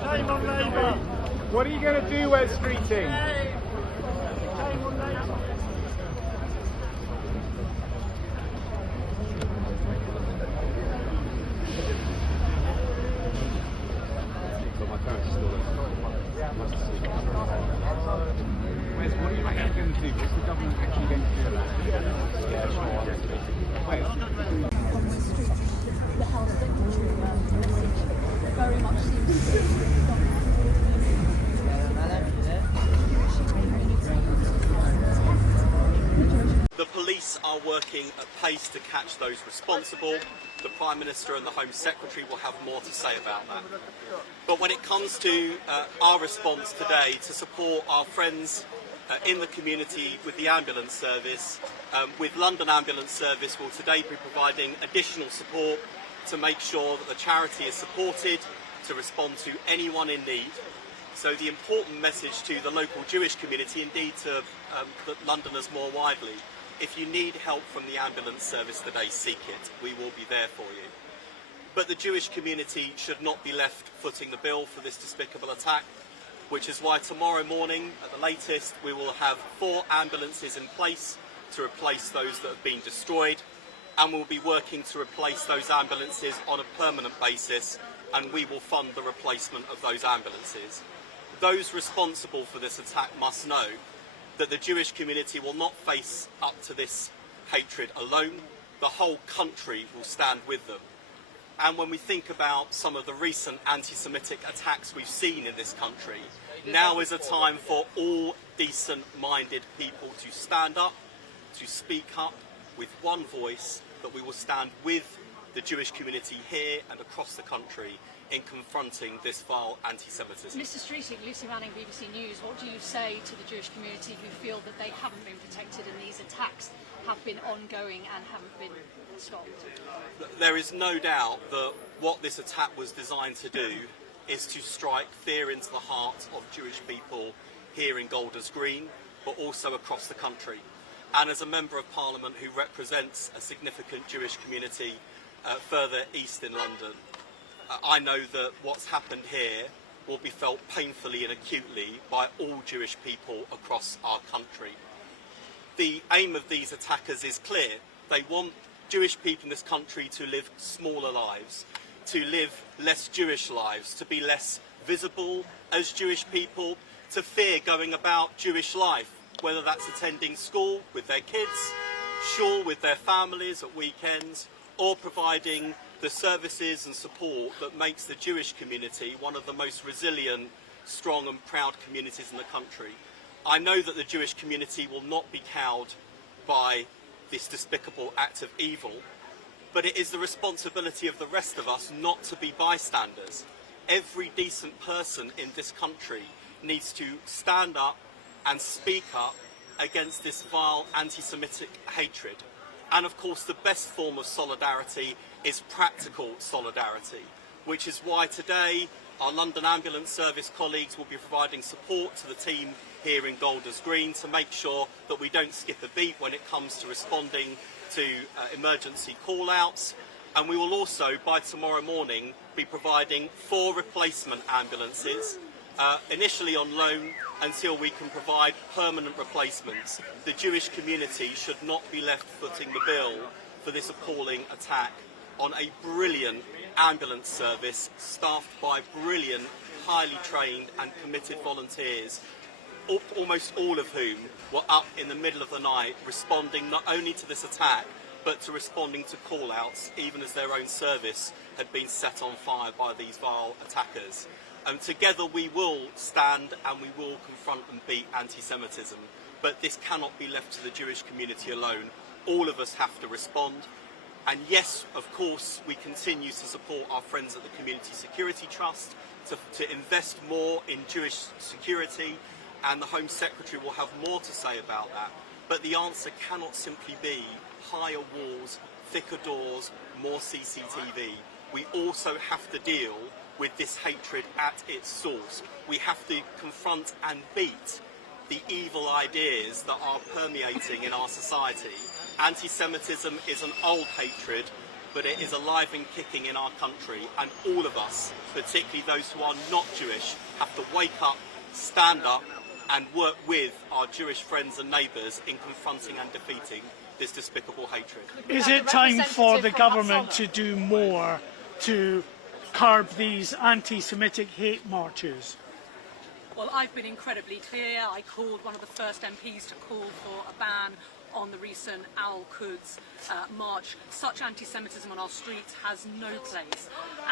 Shame on Labour. What are you going to do, Wes Streeting? Shame on Labour. Wes, what are you actually going to do? What's the government actually going to do about it? On Wes Streeting, the health secretary message very much seems to The police are working at pace to catch those responsible. The Prime Minister and the Home Secretary will have more to say about that. But when it comes to our response today to support our friends in the community with the ambulance service, with London Ambulance Service will today be providing additional support to make sure that the charity is supported to respond to anyone in need. So the important message to the local Jewish community, indeed to the Londoners more widely, if you need help from the ambulance service today, seek it. We will be there for you. But the Jewish community should not be left footing the bill for this despicable attack, which is why tomorrow morning, at the latest, we will have 4 ambulances in place to replace those that have been destroyed, and we'll be working to replace those ambulances on a permanent basis, and we will fund the replacement of those ambulances. Those responsible for this attack must know that the Jewish community will not face up to this hatred alone. The whole country will stand with them. And when we think about some of the recent anti-Semitic attacks we've seen in this country, now is a time for all decent-minded people to stand up, to speak up with one voice, that we will stand with the Jewish community here and across the country in confronting this vile anti-Semitism. Mr. Streeting, Lucy Manning, BBC News, what do you say to the Jewish community who feel that they haven't been protected and these attacks have been ongoing and haven't been stopped? There is no doubt that what this attack was designed to do is to strike fear into the hearts of Jewish people here in Golders Green, but also across the country. And as a Member of Parliament who represents a significant Jewish community further east in London, I know that what's happened here will be felt painfully and acutely by all Jewish people across our country. The aim of these attackers is clear. They want Jewish people in this country to live smaller lives, to live less Jewish lives, to be less visible as Jewish people, to fear going about Jewish life, whether that's attending school with their kids, shul with their families at weekends, or providing the services and support that makes the Jewish community one of the most resilient, strong and proud communities in the country. I know that the Jewish community will not be cowed by this despicable act of evil, but it is the responsibility of the rest of us not to be bystanders. Every decent person in this country needs to stand up and speak up against this vile anti-Semitic hatred. And of course the best form of solidarity is practical solidarity, which is why today our London Ambulance Service colleagues will be providing support to the team here in Golders Green to make sure that we don't skip a beat when it comes to responding to emergency call-outs. And we will also, by tomorrow morning, be providing 4 replacement ambulances, initially on loan until we can provide permanent replacements. The Jewish community should not be left footing the bill for this appalling attack on a brilliant ambulance service staffed by brilliant, highly trained and committed volunteers, almost all of whom were up in the middle of the night responding not only to this attack but to responding to call-outs even as their own service had been set on fire by these vile attackers. Together we will stand and we will confront and beat anti-Semitism, but this cannot be left to the Jewish community alone. All of us have to respond. And yes, of course, we continue to support our friends at the Community Security Trust to invest more in Jewish security, and the Home Secretary will have more to say about that. But the answer cannot simply be higher walls, thicker doors, more CCTV. We also have to deal with this hatred at its source. We have to confront and beat the evil ideas that are permeating in our society. Anti-Semitism is an old hatred but it is alive and kicking in our country, and all of us, particularly those who are not Jewish, have to wake up, stand up and work with our Jewish friends and neighbours in confronting and defeating this despicable hatred. Is it time for the government to do more to curb these anti-Semitic hate marches? Well, I've been incredibly clear. I called one of the first MPs to call for a ban on the recent Al-Quds march. Such anti-Semitism on our streets has no place.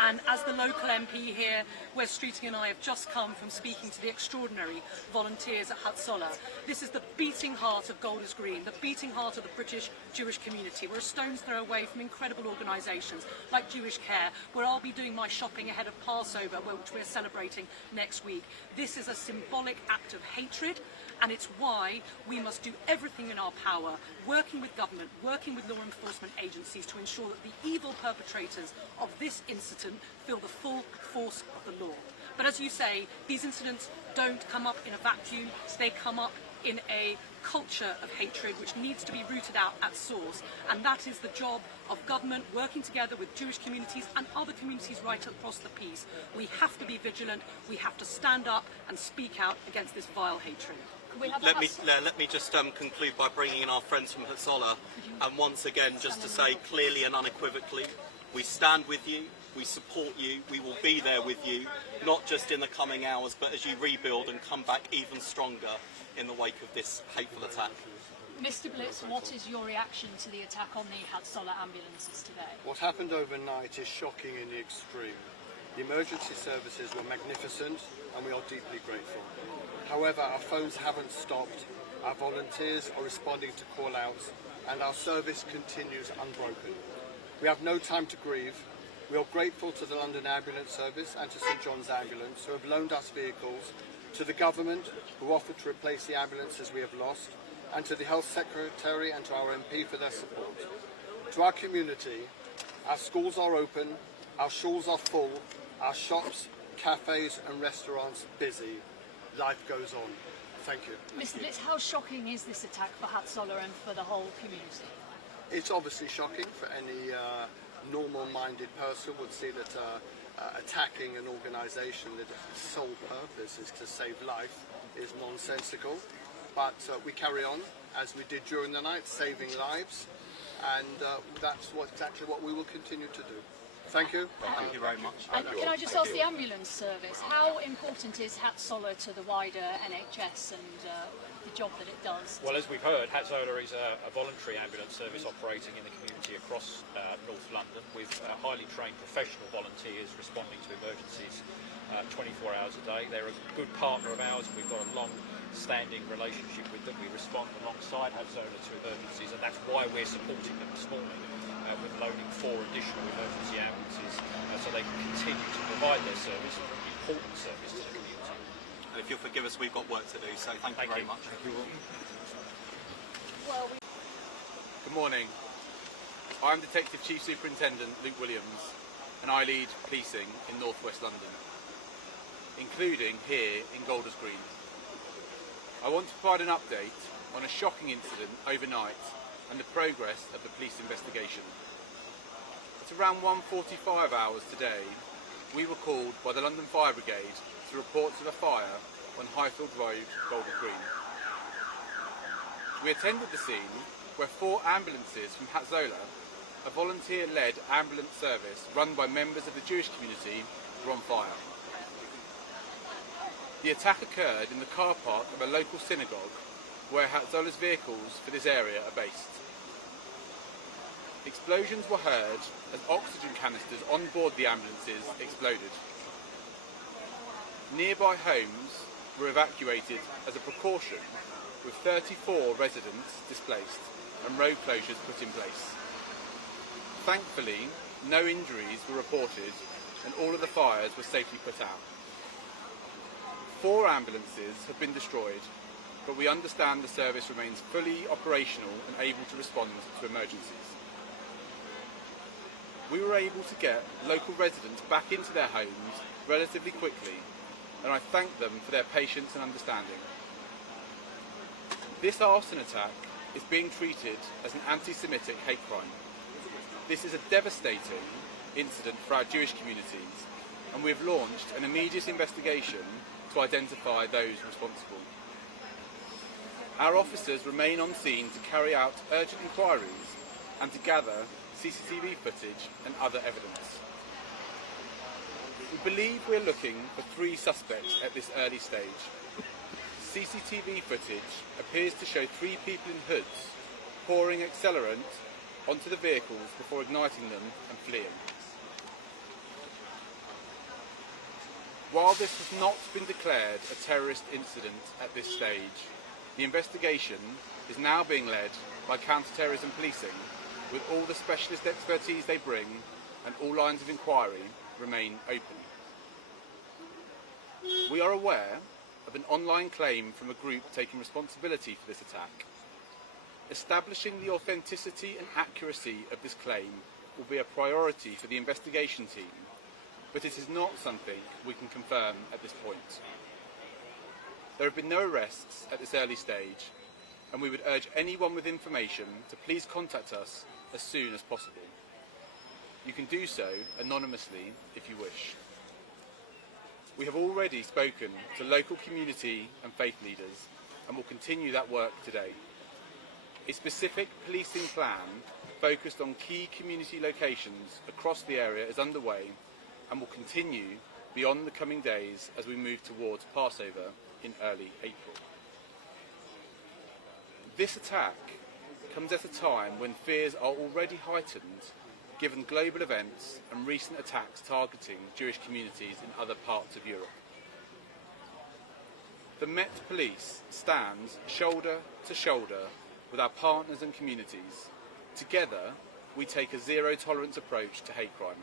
And as the local MP here, Wes Streeting and I have just come from speaking to the extraordinary volunteers at Hatzolah. This is the beating heart of Golders Green, the beating heart of the British Jewish community. We're a stone's throw away from incredible organisations like Jewish Care, where I'll be doing my shopping ahead of Passover, which we're celebrating next week. This is a symbolic act of hatred, and it's why we must do everything in our power, working with government, working with law enforcement agencies to ensure that the evil perpetrators of this incident feel the full force of the law. But as you say, these incidents don't come up in a vacuum, they come up in a culture of hatred which needs to be rooted out at source, and that is the job of government working together with Jewish communities and other communities right across the piece. We have to be vigilant, we have to stand up and speak out against this vile hatred. Let me just conclude by bringing in our friends from Hatzolah, and once again just to say clearly and unequivocally, we stand with you, we support you, we will be there with you, not just in the coming hours, but as you rebuild and come back even stronger in the wake of this hateful attack. Mr. Blitz, what is your reaction to the attack on the Hatzolah ambulances today? What happened overnight is shocking in the extreme. The emergency services were magnificent and we are deeply grateful. However, our phones haven't stopped, our volunteers are responding to call-outs and our service continues unbroken. We have no time to grieve. We are grateful to the London Ambulance Service and to St John's Ambulance who have loaned us vehicles, to the government who offered to replace the ambulances we have lost, and to the Health Secretary and to our MP for their support. To our community, our schools are open, our schools are full, our shops, cafes and restaurants busy. Life goes on. Thank you. Mr. Blitz, how shocking is this attack for Hatzolah and for the whole community? It's obviously shocking for any normal-minded person would see that attacking an organisation that its sole purpose is to save life is nonsensical. But we carry on, as we did during the night, saving lives, and that's exactly what we will continue to do. Thank you. Thank you very much. And can I just ask the ambulance service, how important is Hatzolah to the wider NHS and the job that it does? Well, as we've heard, Hatzolah is a voluntary ambulance service operating in the community across North London with highly trained professional volunteers responding to emergencies 24 hours a day. They're a good partner of ours and we've got a long-standing relationship with them. We respond alongside Hatzolah to emergencies and that's why we're supporting them this morning with loaning 4 additional emergency ambulances so they can continue to provide their service, important service to the community. And if you'll forgive us, we've got work to do, so thank you very much. Good morning. I'm Detective Chief Superintendent Luke Williams and I lead policing in North West London, including here in Golders Green. I want to provide an update on a shocking incident overnight and the progress of the police investigation. At around 1:45 hours today, we were called by the London Fire Brigade to report to the fire on Highfield Road, Golders Green. We attended the scene where 4 ambulances from Hatzolah, a volunteer-led ambulance service run by members of the Jewish community, were on fire. The attack occurred in the car park of a local synagogue where Hatzolah's vehicles for this area are based. Explosions were heard as oxygen canisters on board the ambulances exploded. Nearby homes were evacuated as a precaution, with 34 residents displaced and road closures put in place. Thankfully, no injuries were reported and all of the fires were safely put out. 4 ambulances have been destroyed, but we understand the service remains fully operational and able to respond to emergencies. We were able to get local residents back into their homes relatively quickly, and I thank them for their patience and understanding. This arson attack is being treated as an anti-Semitic hate crime. This is a devastating incident for our Jewish communities, and we have launched an immediate investigation to identify those responsible. Our officers remain on scene to carry out urgent inquiries and to gather CCTV footage and other evidence. We believe we're looking for 3 suspects at this early stage. CCTV footage appears to show 3 people in hoods pouring accelerant onto the vehicles before igniting them and fleeing. While this has not been declared a terrorist incident at this stage, the investigation is now being led by counter-terrorism policing, with all the specialist expertise they bring and all lines of inquiry remain open. We are aware of an online claim from a group taking responsibility for this attack. Establishing the authenticity and accuracy of this claim will be a priority for the investigation team, but it is not something we can confirm at this point. There have been no arrests at this early stage, and we would urge anyone with information to please contact us as soon as possible. You can do so anonymously if you wish. We have already spoken to local community and faith leaders and will continue that work today. A specific policing plan focused on key community locations across the area is underway and will continue beyond the coming days as we move towards Passover in early April. This attack comes at a time when fears are already heightened given global events and recent attacks targeting Jewish communities in other parts of Europe. The Met Police stands shoulder to shoulder with our partners and communities. Together, we take a zero-tolerance approach to hate crime.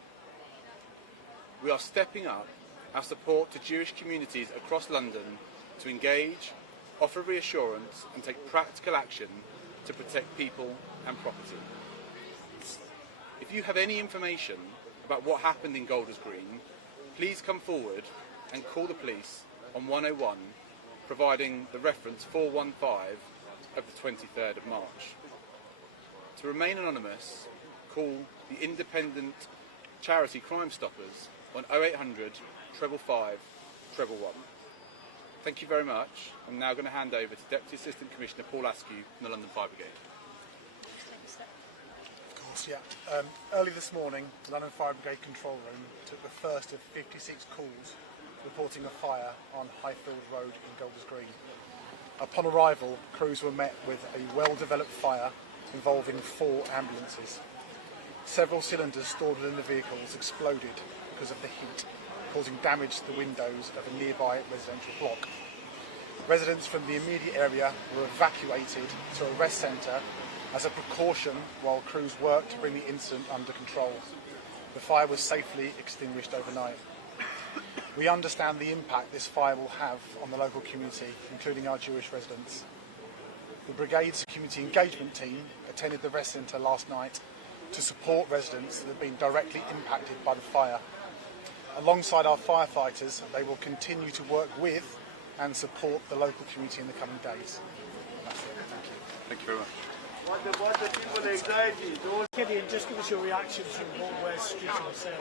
We are stepping up our support to Jewish communities across London to engage, offer reassurance and take practical action to protect people and property. If you have any information about what happened in Golders Green, please come forward and call the police on 101, providing the reference 415 of the 23rd of March. To remain anonymous, call the independent charity Crime Stoppers on 0800 555 111. Thank you very much. I'm now going to hand over to Deputy Assistant Commissioner Paul Askew from the London Fire Brigade. Of course, yeah. Early this morning, the London Fire Brigade control room took the first of 56 calls reporting a fire on Highfield Road in Golders Green. Upon arrival, crews were met with a well-developed fire involving 4 ambulances. Several cylinders stored within the vehicles exploded because of the heat, causing damage to the windows of a nearby residential block. Residents from the immediate area were evacuated to a rest centre as a precaution while crews worked to bring the incident under control. The fire was safely extinguished overnight. We understand the impact this fire will have on the local community, including our Jewish residents. The Brigade's community engagement team attended the rest centre last night to support residents that have been directly impacted by the fire. Alongside our firefighters, they will continue to work with and support the local community in the coming days. That's it. Thank you. Thank you very much. Gideon, just give us your reactions from what Wes Streeting said.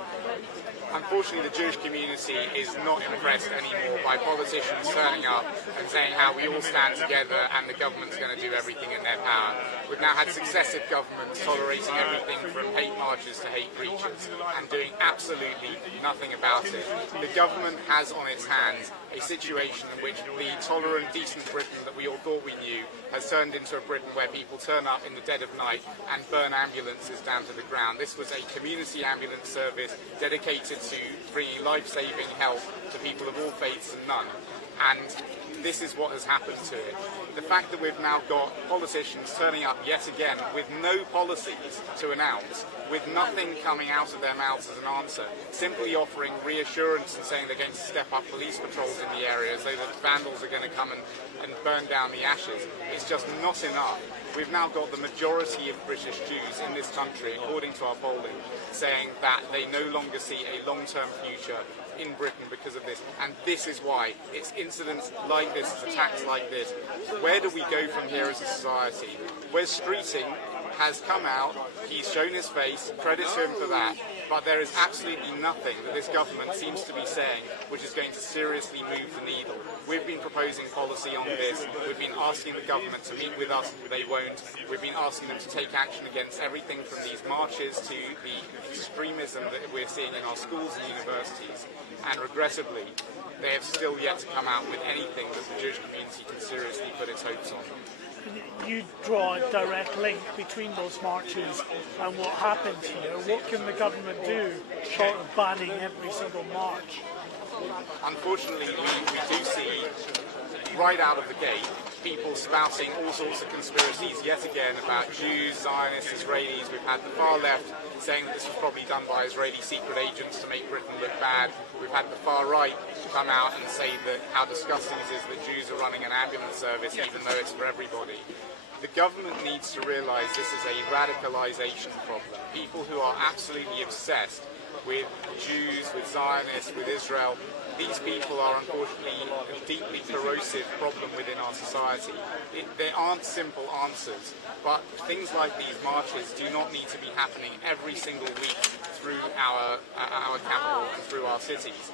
Unfortunately, the Jewish community is not impressed anymore by politicians turning up and saying how we all stand together and the government's going to do everything in their power. We've now had successive governments tolerating everything from hate marches to hate preachers and doing absolutely nothing about it. The government has on its hands a situation in which the tolerant, decent Britain that we all thought we knew has turned into a Britain where people turn up in the dead of night and burn ambulances down to the ground. This was a community ambulance service dedicated to bringing life-saving help to people of all faiths and none. And this is what has happened to it. The fact that we've now got politicians turning up yet again with no policies to announce, with nothing coming out of their mouths as an answer, simply offering reassurance and saying they're going to step up police patrols in the area so that vandals are going to come and burn down the ashes, it's just not enough. We've now got the majority of British Jews in this country, according to our polling, saying that they no longer see a long-term future in Britain because of this. And this is why it's incidents like this, it's attacks like this. Where do we go from here as a society? Wes Streeting has come out, he's shown his face, credit to him for that, but there is absolutely nothing that this government seems to be saying which is going to seriously move the needle. We've been proposing policy on this, we've been asking the government to meet with us, they won't. We've been asking them to take action against everything from these marches to the extremism that we're seeing in our schools and universities, and regrettably, they have still yet to come out with anything that the Jewish community can seriously put its hopes on. You draw a direct link between those marches and what happens here. What can the government do short of banning every single march? Unfortunately, we do see right out of the gate people spouting all sorts of conspiracies yet again about Jews, Zionists, Israelis. We've had the far left saying that this was probably done by Israeli secret agents to make Britain look bad. We've had the far right come out and say that how disgusting it is that Jews are running an ambulance service even though it's for everybody. The government needs to realise this is a radicalisation problem. People who are absolutely obsessed with Jews, with Zionists, with Israel, these people are unfortunately a deeply corrosive problem within our society. There aren't simple answers, but things like these marches do not need to be happening every single week through our capital and through our cities.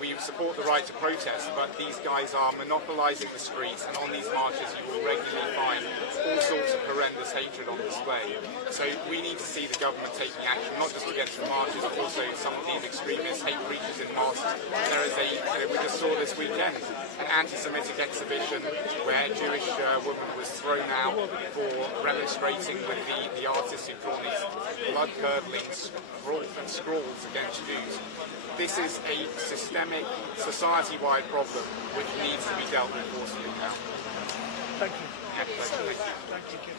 We support the right to protest, but these guys are monopolising the streets, and on these marches you will regularly find all sorts of horrendous hatred on display. So we need to see the government taking action, not just against the marches, but also some of these extremist hate preachers in mosques. There is we just saw this weekend, an anti-Semitic exhibition where a Jewish woman was thrown out for demonstrating with the artists who've drawn these blood-curdling scrawls against Jews. This is a systemic, society-wide problem which needs to be dealt with forcefully now. Thank you. Yeah, thank you. Thank you.